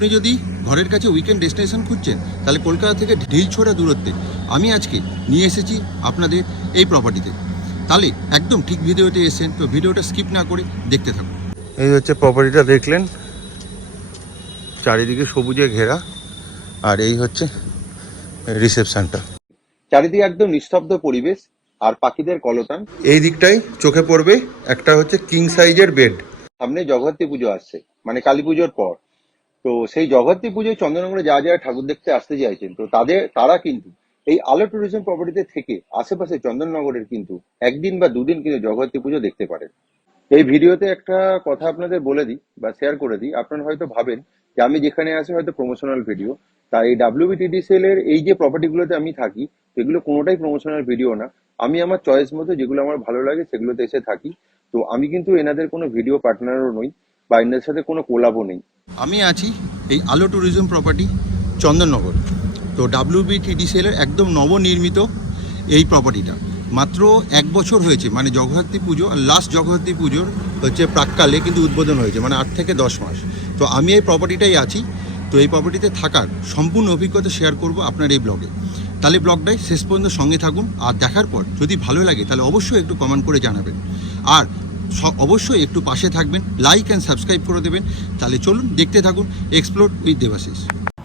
আপনি যদি ঘরের কাছে উইকেন্ড ডেস্টিনেশন খুঁজছেন তাহলে কলকাতা থেকে ঢিলছোড়া দূরত্বে আমি আজকে নিয়ে এসেছি আপনাদের এই প্রপার্টিতে তাহলে একদম ঠিক ভিডিওতে এসেছেন তো ভিডিওটা স্কিপ না করে দেখতে থাকুন। এই হচ্ছে প্রপার্টিটা দেখলেন চারিদিকে সবুজে ঘেরা আর এই হচ্ছে রিসেপশনটা চারিদিকে একদম নিস্তব্ধ পরিবেশ আর পাখিদের কলতান। এই দিকটাই চোখে পড়বে একটা হচ্ছে কিং সাইজের বেড সামনে জগদ্ধাত্রী পুজো আসছে মানে কালী পুজোর পর। তো সেই জগদ্ধাত্রী পুজোয় চন্দননগরে যারা যারা ঠাকুর দেখতে আসতে চাইছেন, তো তাদের, তারা কিন্তু এই আলো ট্যুরিজম প্রপার্টিতে থেকে আশেপাশে চন্দননগরের কিন্তু একদিন বা দুদিন কিন্তু জগদ্ধাত্রী পুজো দেখতে পারেন। এই ভিডিওতে একটা কথা আপনাদের বলে দিই বা শেয়ার করে দিই। আপনারা হয়তো ভাবেন যে আমি যেখানে আছি হয়তো প্রমোশনাল ভিডিও তাই এই ডাব্লিউবিটিডিসিএল এর এই যে প্রপার্টিগুলোতে আমি থাকি সেগুলো কোনোটাই প্রমোশনাল ভিডিও না। আমি আমার চয়েস মতো যেগুলো আমার ভালো লাগে সেগুলোতে এসে থাকি। তো আমি কিন্তু এনাদের কোনো ভিডিও পার্টনারও নই। বা সাথে কোনো কোলাবও নেই। আমি আছি এই আলো ট্যুরিজম প্রপার্টি চন্দননগর। তো ডাব্লিউবিটিডিসিএল এর একদম নবনির্মিত এই প্রপার্টিটা মাত্র এক বছর হয়েছে মানে জগদ্ধাত্রী পুজো আর লাস্ট জগদ্ধাত্রী পুজোর হচ্ছে প্রাককালে কিন্তু উদ্বোধন হয়েছে মানে আট থেকে দশ মাস। তো আমি এই প্রপার্টিটাই আছি, তো এই প্রপার্টিতে থাকার সম্পূর্ণ অভিজ্ঞতা শেয়ার করব আপনার এই ব্লগে তাহলে ব্লগটাই শেষ পর্যন্ত সঙ্গে থাকুন, আর দেখার পর যদি ভালো লাগে তাহলে অবশ্যই একটু কমেন্ট করে জানাবেন। আর অবশ্যই একটু পাশে থাকবেন লাইক অ্যান্ড সাবস্ক্রাইব করে দেবেন। তাহলে চলুন, দেখতে থাকুন এক্সপ্লোর উইথ দেবাশিস